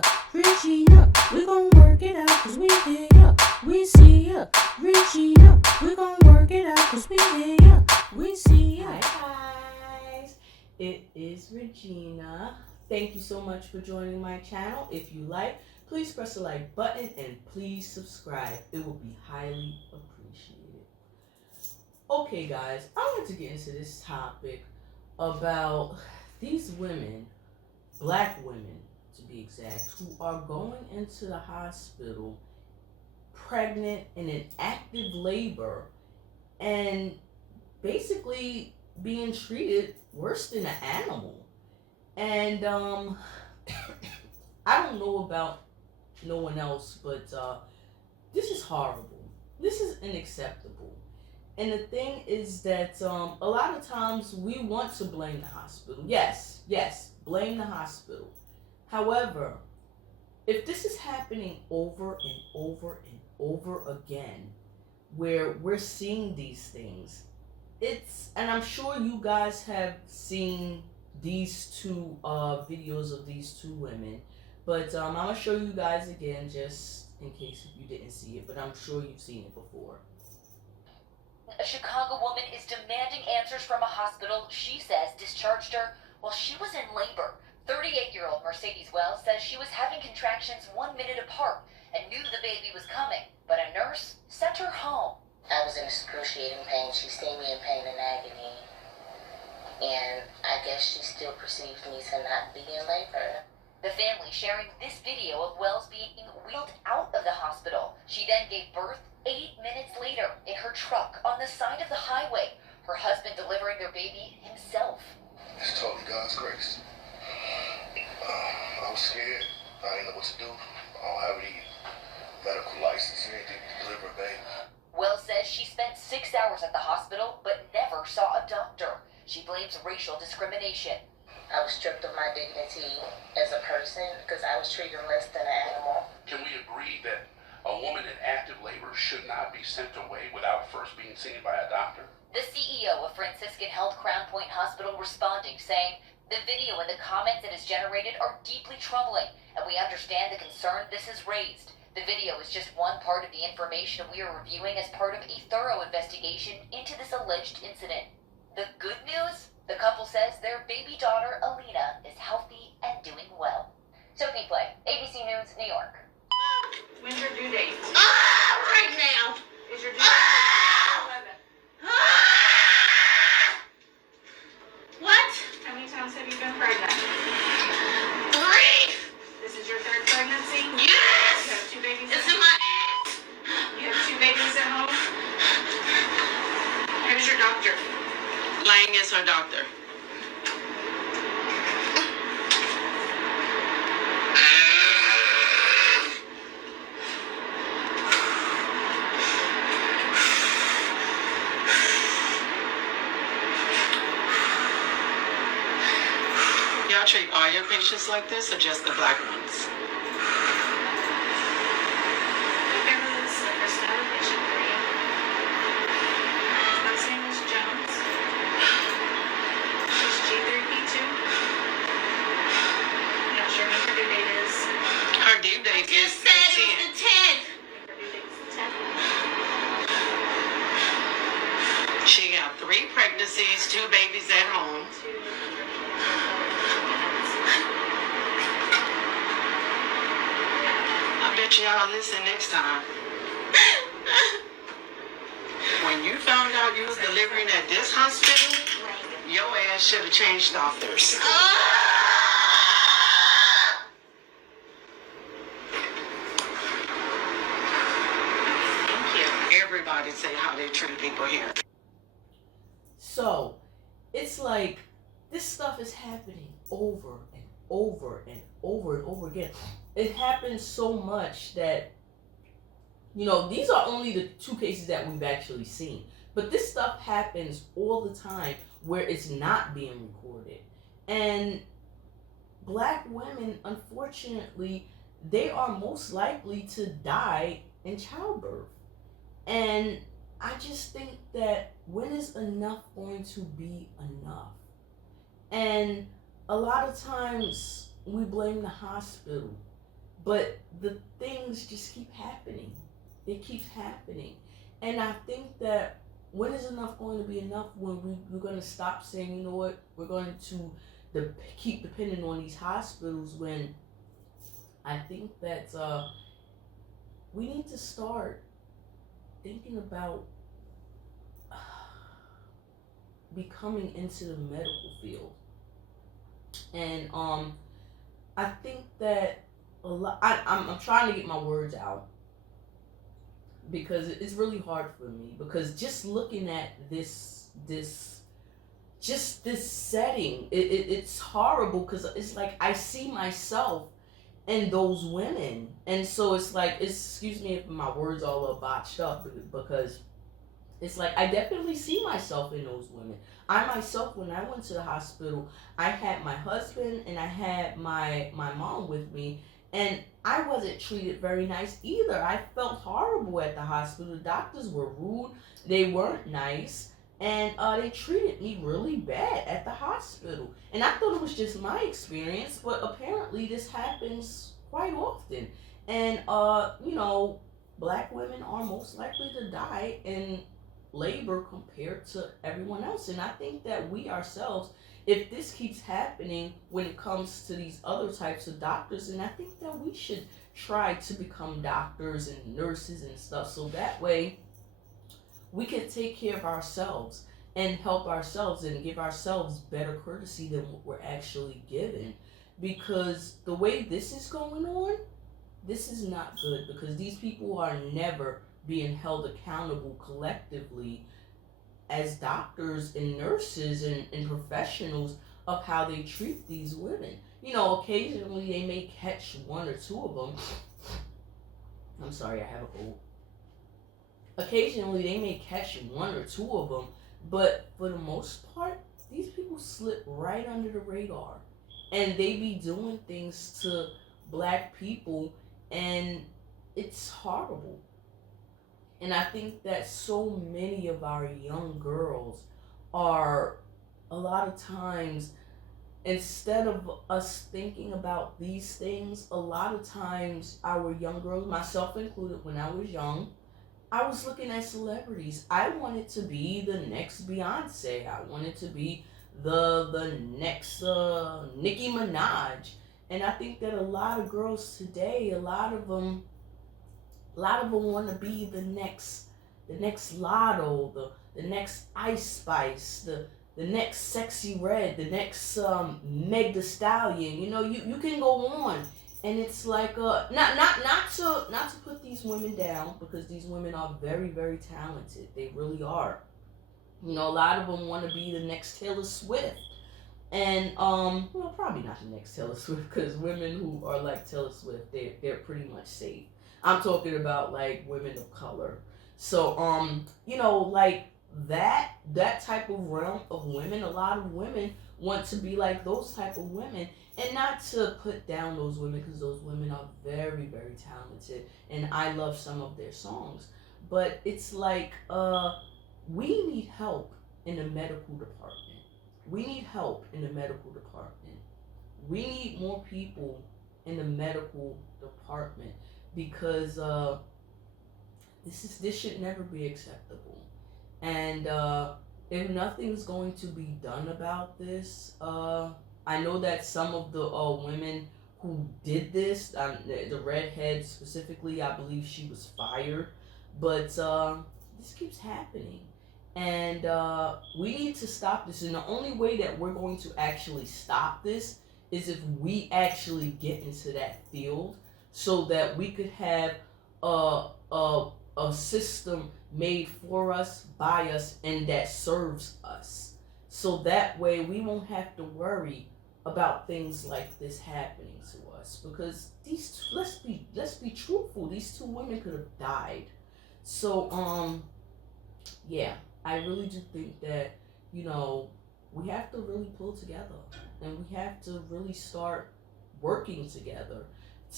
ya, Regina. We gon' work it out cause we hear ya. We see ya, Regina. We gon' work it out cause we hear ya. We see ya. Hi guys, it is Regina. Thank you so much for joining my channel. If you like, please press the like button and please subscribe. It will be highly appreciated. Okay guys, I want to get into this topic about these women, black women to be exact, who are going into the hospital pregnant and in active labor and basically being treated worse than an animal. And I don't know about no one else, but this is horrible. This is unacceptable. And the thing is that a lot of times we want to blame the hospital. Yes, blame the hospital. However, if this is happening over and over and over again, where we're seeing these things, and I'm sure you guys have seen these two videos of these two women, but I'm gonna show you guys again just in case if you didn't see it, but I'm sure you've seen it before. A Chicago woman is demanding answers from a hospital she says discharged her while she was in labor. 38-year-old Mercedes Wells says she was having contractions 1 minute apart and knew the baby was coming, but a nurse sent her home. I was in excruciating pain. She seen me in pain and agony. And I guess she still perceives me to not be in labor. The family sharing this video of Wells being wheeled out of the hospital. She then gave birth 8 minutes later in her truck on the side of the highway. Her husband delivering their baby himself. It's totally God's grace. I was scared. I didn't know what to do. I don't have any medical license or anything to deliver a baby. Wells says she spent 6 hours at the hospital but never saw a doctor. She blames racial discrimination. I was stripped of my dignity as a person because I was treated less than an animal. Can we agree that a woman in active labor should not be sent away without first being seen by a doctor? The CEO of Franciscan Health Crown Point Hospital responding, saying, "The video and the comments it has generated are deeply troubling, and we understand the concern this has raised. The video is just one part of the information we are reviewing as part of a thorough investigation into this alleged incident." The good news? The couple says their baby daughter, Alina, is healthy and doing well. Sophie Play, ABC News, New York. When's your due date? Right now. Is your due date 11? What? How many times have you been pregnant? 3? This is your third pregnancy? Yes! You have 2 babies It's at in home? my ass. You have 2 babies at home? Who's your doctor? Lang is her doctor. Y'all treat all your patients like this or just the black ones? There is a personal patient for you. Last name is Jones. She's G3P2. Not sure what her due date is. Her due date is Just said it was the 10th. Her due date is the 10th. She got 3 pregnancies, 2 babies at home. I bet y'all listen next time. When you found out you was delivering at this hospital, your ass should have changed doctors. Everybody say how they treat people here. So it's like this stuff is happening over and over and over and over again. It happens so much that, these are only the 2 cases that we've actually seen. But this stuff happens all the time where it's not being recorded. And black women, unfortunately, they are most likely to die in childbirth. And I just think that when is enough going to be enough? And a lot of times we blame the hospital. But the things just keep happening. It keeps happening. And I think that when is enough going to be enough, when we're going to stop saying, you know what, we're going to keep depending on these hospitals, when I think that we need to start thinking about becoming into the medical field. And I think that a lot. I'm trying to get my words out because it's really hard for me, because just looking at this setting, it's horrible, because it's like I see myself in those women, and so it's like, excuse me if my words all are botched up, because it's like I definitely see myself in those women. I myself, when I went to the hospital, I had my husband and I had my mom with me, and I wasn't treated very nice either. I felt horrible at the hospital. The doctors were rude. They weren't nice, and they treated me really bad at the hospital. And I thought it was just my experience, but apparently this happens quite often. And black women are most likely to die in labor compared to everyone else. And I think that we ourselves, if this keeps happening when it comes to these other types of doctors, and I think that we should try to become doctors and nurses and stuff, so that way we can take care of ourselves and help ourselves and give ourselves better courtesy than what we're actually given. Because the way this is going on, this is not good, because these people are never being held accountable collectively as doctors and nurses and professionals of how they treat these women. Occasionally they may catch one or two of them. I'm sorry, I have a cold. Occasionally they may catch one or two of them, but for the most part, these people slip right under the radar, and they be doing things to black people, and it's horrible. And I think that so many of our young girls are, a lot of times, instead of us thinking about these things, a lot of times our young girls, myself included, when I was young, I was looking at celebrities. I wanted to be the next Beyonce. I wanted to be the next Nicki Minaj. And I think that a lot of girls today, a lot of them want to be the next Lotto, the next Ice Spice, the next Sexy Red, the next Meg The Stallion. You can go on, and it's like not to put these women down, because these women are very, very talented. They really are. A lot of them want to be the next Taylor Swift. And well, probably not the next Taylor Swift, because women who are like Taylor Swift, they're pretty much safe. I'm talking about like women of color. So like that type of realm of women, a lot of women want to be like those type of women, and not to put down those women, because those women are very, very talented, and I love some of their songs. But it's like we need help in the medical department. We need help in the medical department. We need more people in the medical department, because this should never be acceptable. And if nothing's going to be done about this, I know that some of the women who did this, the redhead specifically, I believe she was fired. But this keeps happening. And we need to stop this. And the only way that we're going to actually stop this is if we actually get into that field, so that we could have a system made for us, by us, and that serves us. So that way we won't have to worry about things like this happening to us. Because let's be truthful, these two women could have died. So yeah, I really do think that, we have to really pull together, and we have to really start working together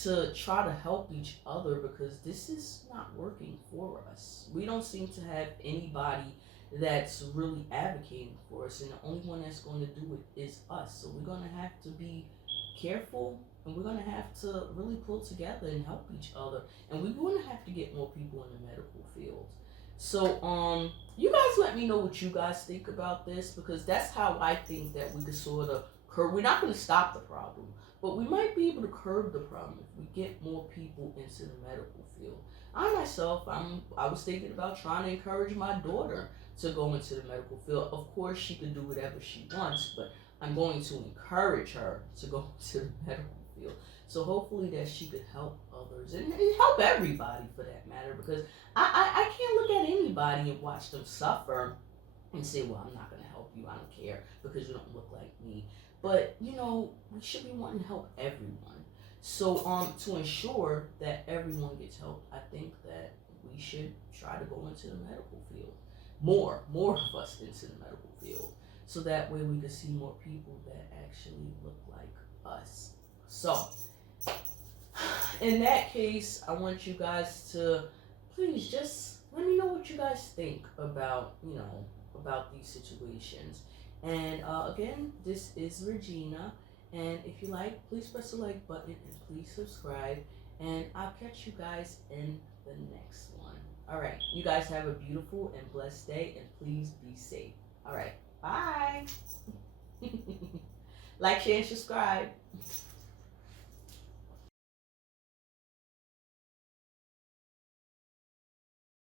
to try to help each other, because this is not working for us. We don't seem to have anybody that's really advocating for us, and the only one that's going to do it is us. So we're going to have to be careful, and we're gonna have to really pull together and help each other, and we're gonna have to get more people in the medical field. So you guys let me know what you guys think about this, because that's how I think that we could sort of curb. We're not going to stop the problem, but we might be able to curb the problem if we get more people into the medical field. I myself, I was thinking about trying to encourage my daughter to go into the medical field. Of course, she can do whatever she wants, but I'm going to encourage her to go into the medical field. So hopefully that she could help others, and help everybody for that matter, because I can't look at anybody and watch them suffer and say, well, I'm not going to help you. I don't care because you don't look like me. But, we should be wanting to help everyone. So to ensure that everyone gets help, I think that we should try to go into the medical field. More of us into the medical field. So that way we can see more people that actually look like us. So, in that case, I want you guys to please just let me know what you guys think about, about these situations. And again, this is Regina. And if you like, please press the like button and please subscribe. And I'll catch you guys in the next one. All right. You guys have a beautiful and blessed day, and please be safe. All right. Bye. Like, share, and subscribe.